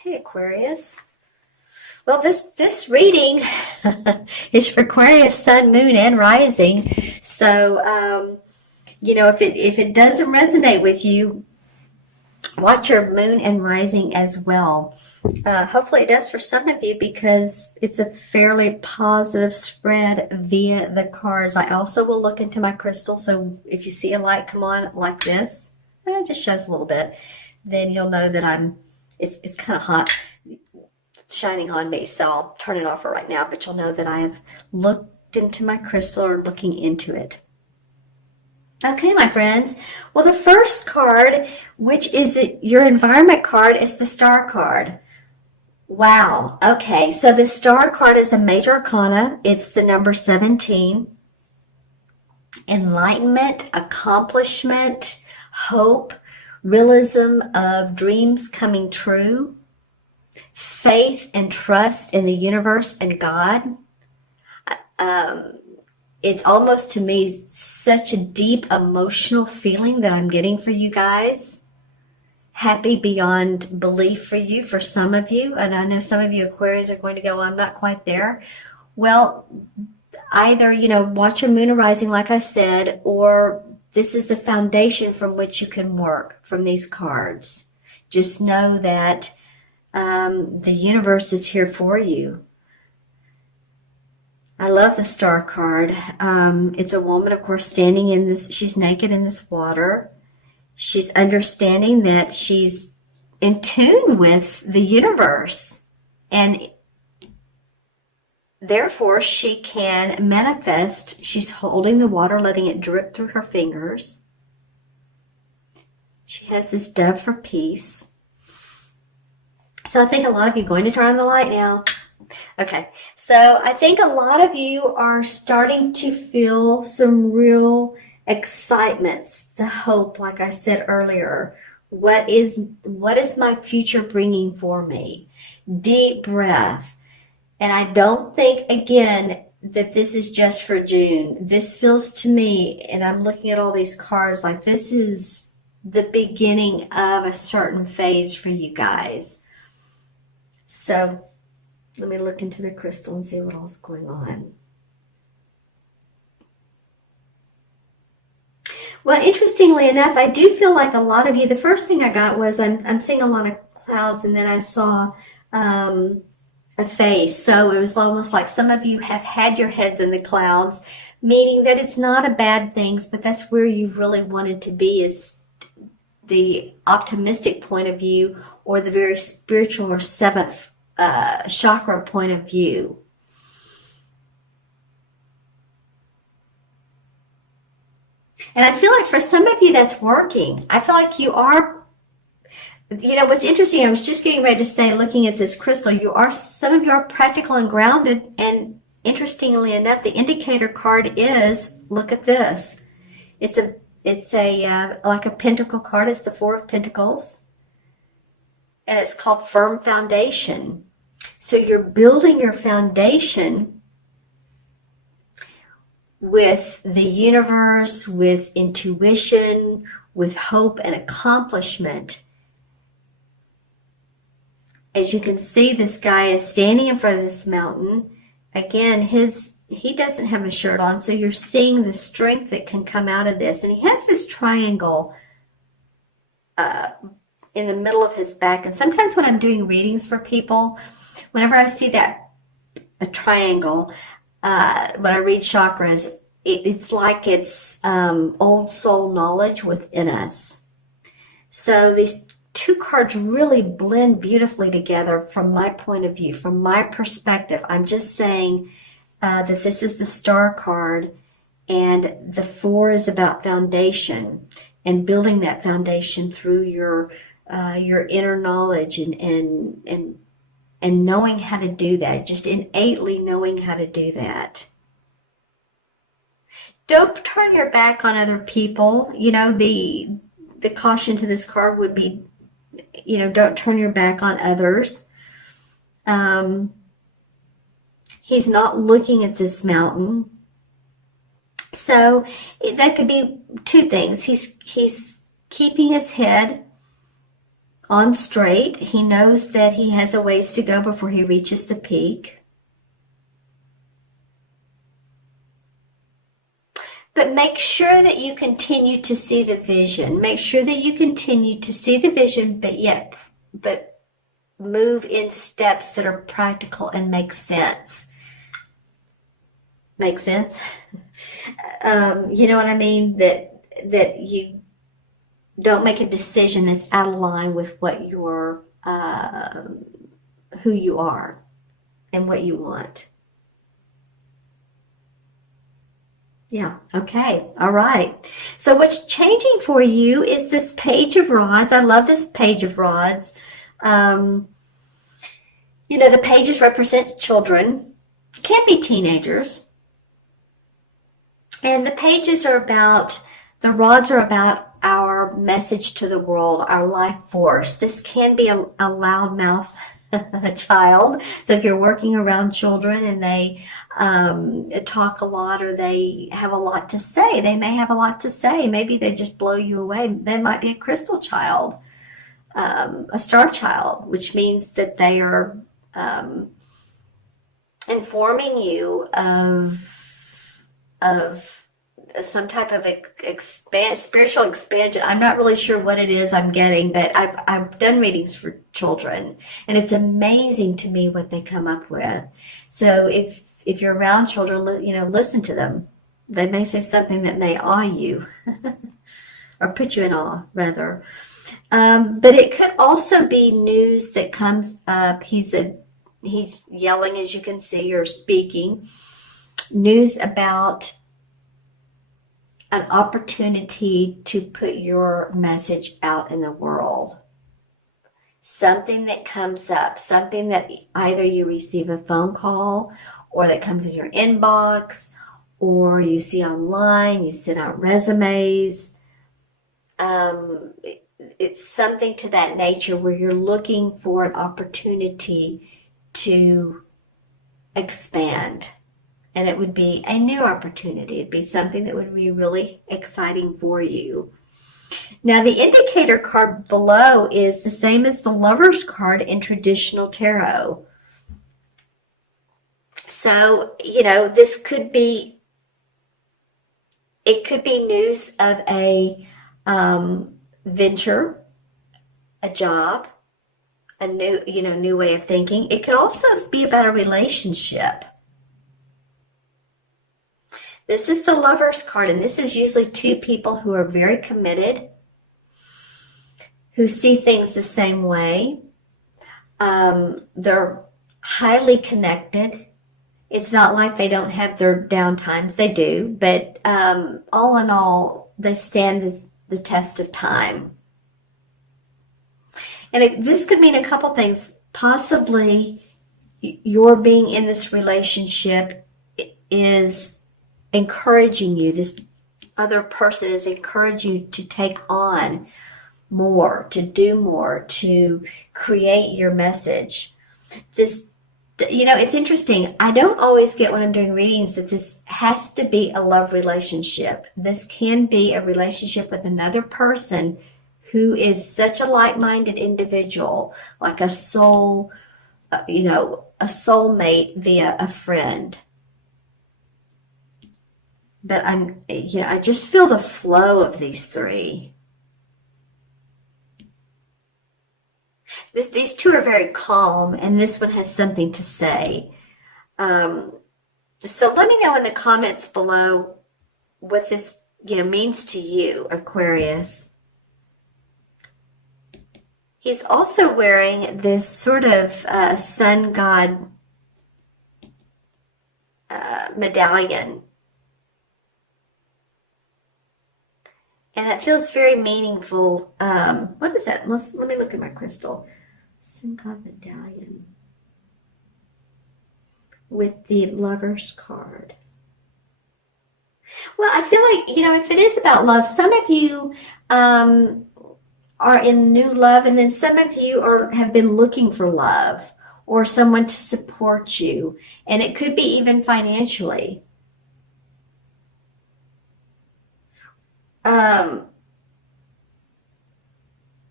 Okay, Aquarius. Well, this reading is for Aquarius, Sun, Moon, and Rising. So, if it doesn't resonate with you, watch your Moon and Rising as well. Hopefully, it does for some of you because it's a fairly positive spread via the cards. I also will look into my crystal. So, if you see a light come on like this, it just shows a little bit. Then you'll know that it's kind of hot shining on me, so I'll turn it off for right now, but you'll know that I have looked into my crystal or looking into it. Okay, my friends. Well, the first card, which is your environment card, is the Star card. Wow. Okay, so the Star card is a major arcana. It's the number 17. Enlightenment, accomplishment, hope, realism of dreams coming true, faith and trust in the universe and God. It's almost to me such a deep emotional feeling that I'm getting for you guys. Happy beyond belief for you, for some of you. And I know some of you Aquarians are going to go, I'm not quite there. Well, either, watch your moon rising, like I said, or this is the foundation from which you can work from these cards. Just know that the universe is here for you. I love the Star card. It's a woman, of course, standing in this, she's naked in this water. She's understanding that she's in tune with the universe, and therefore she can manifest. She's holding the water, letting it drip through her fingers. She has this dove for peace. So I think a lot of you, going to turn on the light now. Okay, so I think a lot of you are starting to feel some real excitements, the hope, like I said earlier. What is my future bringing for me? Deep breath. And I don't think, again, that this is just for June. This feels to me, and I'm looking at all these cards, like this is the beginning of a certain phase for you guys. So let me look into the crystal and see what else is going on. Well, interestingly enough, I do feel like a lot of you, the first thing I got was I'm seeing a lot of clouds, and then I saw a face. So it was almost like some of you have had your heads in the clouds, meaning that it's not a bad thing, but that's where you really wanted to be, is the optimistic point of view, or the very spiritual or seventh chakra point of view. And I feel like for some of you that's working. I feel like you are, what's interesting, I was just getting ready to say, looking at this crystal, some of you are practical and grounded, and interestingly enough, the indicator card is, look at this. It's like a pentacle card. It's the Four of Pentacles. And it's called Firm Foundation. So you're building your foundation with the universe, with intuition, with hope and accomplishment. As you can see, this guy is standing in front of this mountain. Again, he doesn't have a shirt on, so you're seeing the strength that can come out of this. And he has this triangle in the middle of his back. And sometimes when I'm doing readings for people, whenever I see a triangle, when I read chakras, it's like it's old soul knowledge within us. So these two cards really blend beautifully together from my point of view, from my perspective. I'm just saying that this is the Star card, and the 4 is about foundation and building that foundation through your inner knowledge and knowing how to do that, just innately knowing how to do that. Don't turn your back on other people. The caution to this card would be, don't turn your back on others. He's not looking at this mountain. So that could be two things. He's keeping his head on straight. He knows that he has a ways to go before he reaches the peak. But make sure that you continue to see the vision. Make sure that you continue to see the vision, but move in steps that are practical and make sense. Make sense? You know what I mean? That you don't make a decision that's out of line with what you're, who you are and what you want. Yeah. Okay. All right. So what's changing for you is this Page of Rods. I love this Page of Rods. You know, the pages represent children. Can't be teenagers. And the pages are about, the rods are about our message to the world, our life force. This can be a loudmouth child. So if you're working around children and they talk a lot, or they have a lot to say, they may have a lot to say. Maybe they just blow you away. They might be a crystal child, a star child, which means that they are informing you of some type of spiritual expansion. I'm not really sure what it is I'm getting, but I've done readings for children, and it's amazing to me what they come up with. So if you're around children, you know, listen to them. They may say something that may awe you, or put you in awe, rather. But it could also be news that comes up. He's yelling, as you can see, or speaking. News about an opportunity to put your message out in the world. Something that comes up, something that either you receive a phone call, or that comes in your inbox, or you see online, you send out resumes. It's something to that nature where you're looking for an opportunity to expand. And it would be a new opportunity. It'd be something that would be really exciting for you. Now, the indicator card below is the same as the Lover's card in traditional tarot. So, you know, this could be, it could be news of a venture, a job, a new way of thinking. It could also be about a relationship. This is the Lover's card, and this is usually two people who are very committed, who see things the same way. They're highly connected. It's not like they don't have their down times. They do, but all in all, they stand the test of time. And this could mean a couple things. Possibly your being in this relationship is encouraging you. This other person is encouraging you to take on more, to do more, to create your message. This, you know, it's interesting. I don't always get when I'm doing readings that this has to be a love relationship. This can be a relationship with another person who is such a like-minded individual, like a soul, a soulmate via a friend. But I just feel the flow of these three. These two are very calm, and this one has something to say. So let me know in the comments below what this, means to you, Aquarius. He's also wearing this sort of sun god medallion. And it feels very meaningful. What is that? Let me look at my crystal. Sun god medallion. With the Lover's card. Well, I feel like, if it is about love, some of you are in new love, and then some of you have been looking for love or someone to support you. And it could be even financially.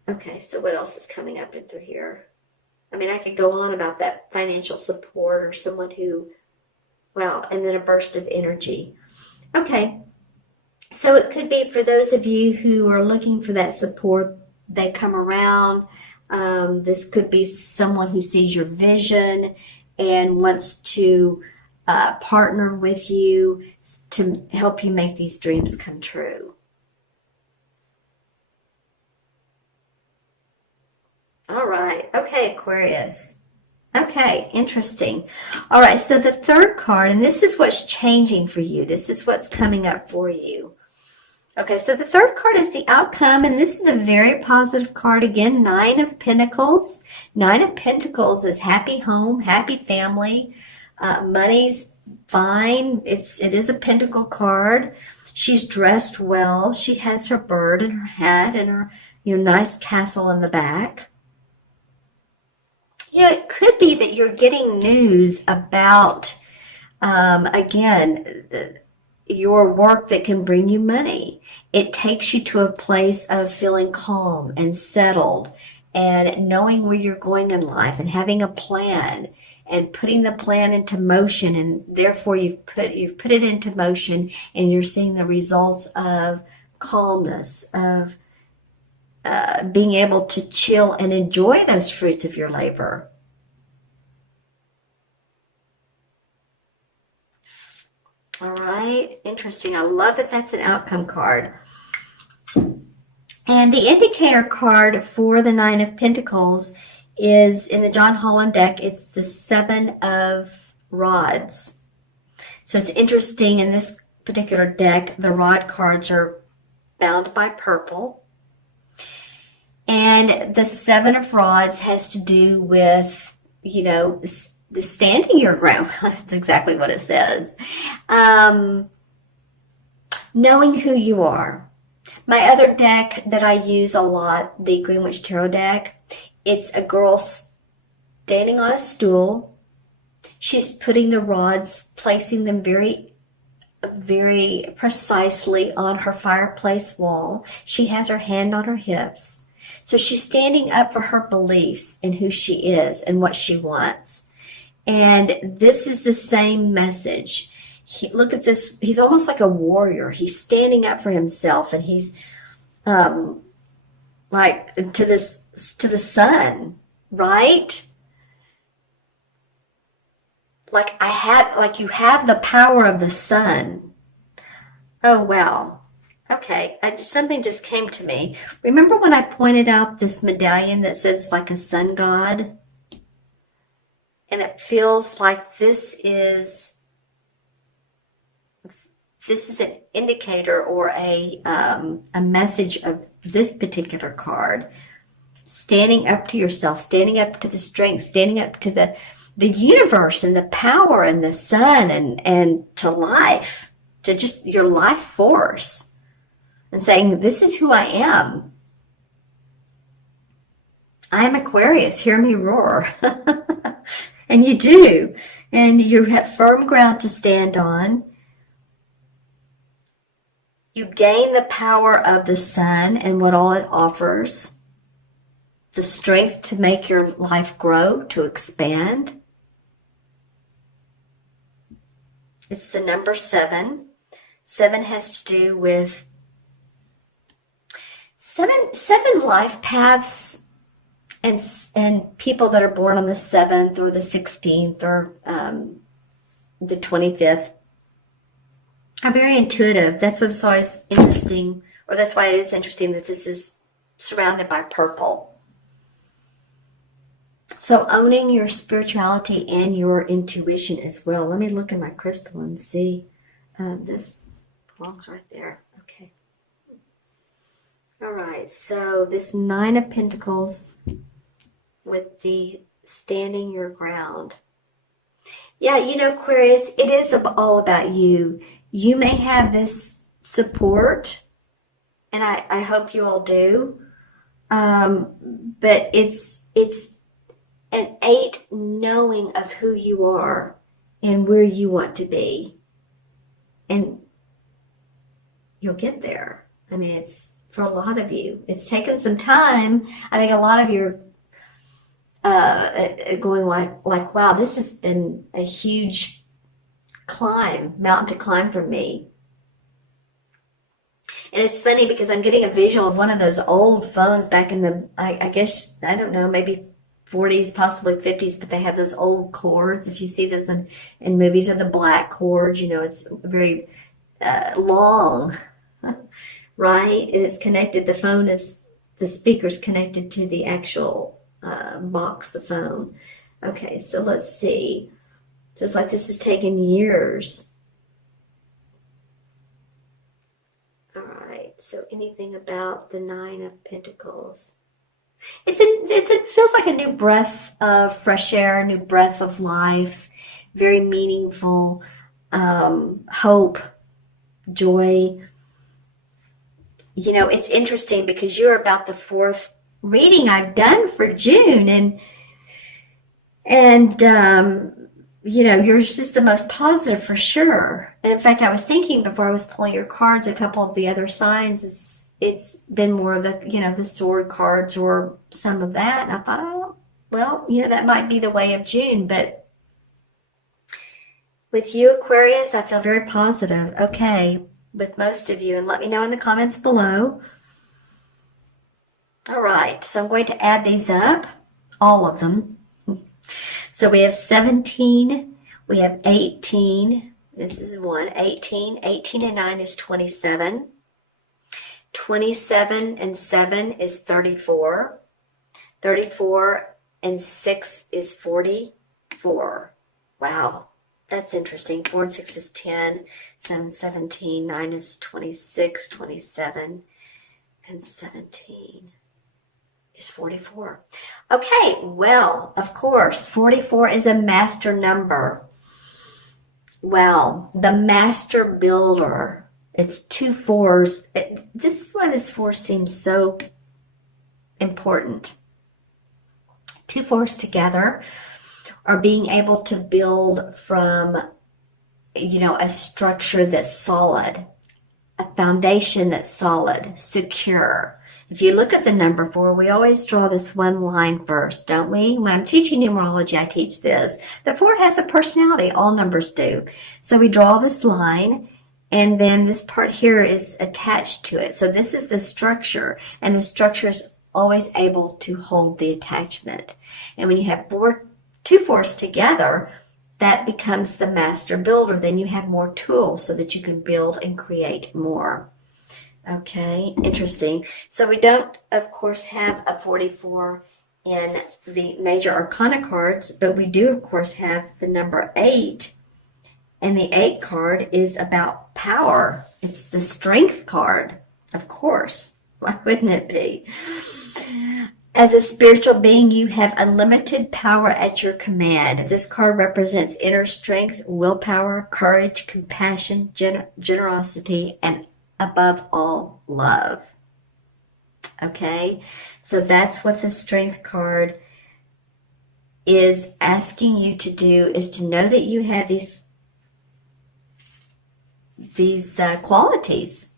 Okay, so what else is coming up in through here? I mean, I could go on about that financial support or someone who, wow, and then a burst of energy. Okay, so it could be for those of you who are looking for that support, they come around. This could be someone who sees your vision and wants to partner with you to help you make these dreams come true. All right. Okay, Aquarius. Okay, interesting. All right, so the third card, and this is what's changing for you. This is what's coming up for you. Okay, so the third card is the outcome, and this is a very positive card. Again, Nine of Pentacles. Nine of Pentacles is happy home, happy family. Money's fine. It is a pentacle card. She's dressed well. She has her bird and her hat and her nice castle in the back. It could be that you're getting news about, again, your work that can bring you money. It takes you to a place of feeling calm and settled and knowing where you're going in life and having a plan and putting the plan into motion, and therefore you've put it into motion and you're seeing the results of calmness, of being able to chill and enjoy those fruits of your labor. All right, interesting. I love that that's an outcome card. And the indicator card for the Nine of Pentacles is in the John Holland deck. It's the Seven of Rods. So it's interesting, in this particular deck, the rod cards are bound by purple. And the Seven of Rods has to do with, the standing your ground. That's exactly what it says. Knowing who you are. My other deck that I use a lot, the Green Witch Tarot deck, it's a girl standing on a stool. She's putting the rods, placing them very, very precisely on her fireplace wall. She has her hand on her hips. So she's standing up for her beliefs and who she is and what she wants. And this is the same message. Look at this. He's almost like a warrior. He's standing up for himself, and he's like to the sun, right? Like you have the power of the sun. Oh, wow. Okay, something just came to me. Remember when I pointed out this medallion that says it's like a sun god? And it feels like this is an indicator or a message of this particular card. Standing up to yourself, standing up to the strength, standing up to the universe and the power and the sun and to life, to just your life force. And saying, this is who I am. I am Aquarius, hear me roar. And you do. And you have firm ground to stand on. You gain the power of the sun and what all it offers. The strength to make your life grow, to expand. It's the number 7. 7 has to do with seven life paths and people that are born on the 7th or the 16th or the 25th are very intuitive. That's what's always interesting, or that's why it is interesting that this is surrounded by purple. So owning your spirituality and your intuition as well. Let me look in my crystal and see. This belongs right there. Okay. All right, so this 9 of Pentacles with the standing your ground. Yeah, Aquarius, it is all about you. You may have this support, and I hope you all do, but it's an 8 knowing of who you are and where you want to be, and you'll get there. I mean, for a lot of you. It's taken some time. I think a lot of you are going like, wow, this has been a huge mountain to climb for me. And it's funny because I'm getting a visual of one of those old phones back in the, I guess, I don't know, maybe 40s, possibly 50s, but they have those old cords. If you see those in movies, or the black cords, it's very long, right? And it's connected, the phone is, the speaker's connected to the actual box, the phone. Okay, so let's see. So it's like this has taken years. All right, so anything about the Nine of Pentacles? It feels like a new breath of fresh air, new breath of life, very meaningful, hope, joy. It's interesting because you're about the fourth reading I've done for June, and yours is the most positive for sure. And in fact, I was thinking before I was pulling your cards, a couple of the other signs, it's been more of the, the sword cards or some of that. And I thought, oh, well, that might be the way of June. But with you, Aquarius, I feel very positive. Okay, with most of you. And let me know in the comments below. All right, so I'm going to add these up, all of them. So we have 17, we have 18. This is 18. 18 and 9 is 27. 27 and 7 is 34. 34 and 6 is 44. Wow, that's interesting. 4 and 6 is 10. 7, 17. 9 is 26. 27 and 17 is 44. Okay, well, of course, 44 is a master number. Well, the master builder. It's 2 4s. This is why this 4 seems so important. 2 4s together are being able to build from, a structure that's solid, a foundation that's solid, secure. If you look at the number 4, we always draw this one line first, don't we? When I'm teaching numerology, I teach this. The 4 has a personality. All numbers do. So we draw this line, and then this part here is attached to it. So this is the structure, and the structure is always able to hold the attachment. And when you have 2 4s together, that becomes the master builder. Then you have more tools so that you can build and create more. Okay, interesting. So we don't, of course, have a 44 in the major arcana cards, but we do, of course, have the number 8. And the 8 card is about power. It's the strength card, of course. Why wouldn't it be? As a spiritual being, you have unlimited power at your command. This card represents inner strength, willpower, courage, compassion, generosity, and above all, love. Okay? So that's what the strength card is asking you to do, is to know that you have these qualities.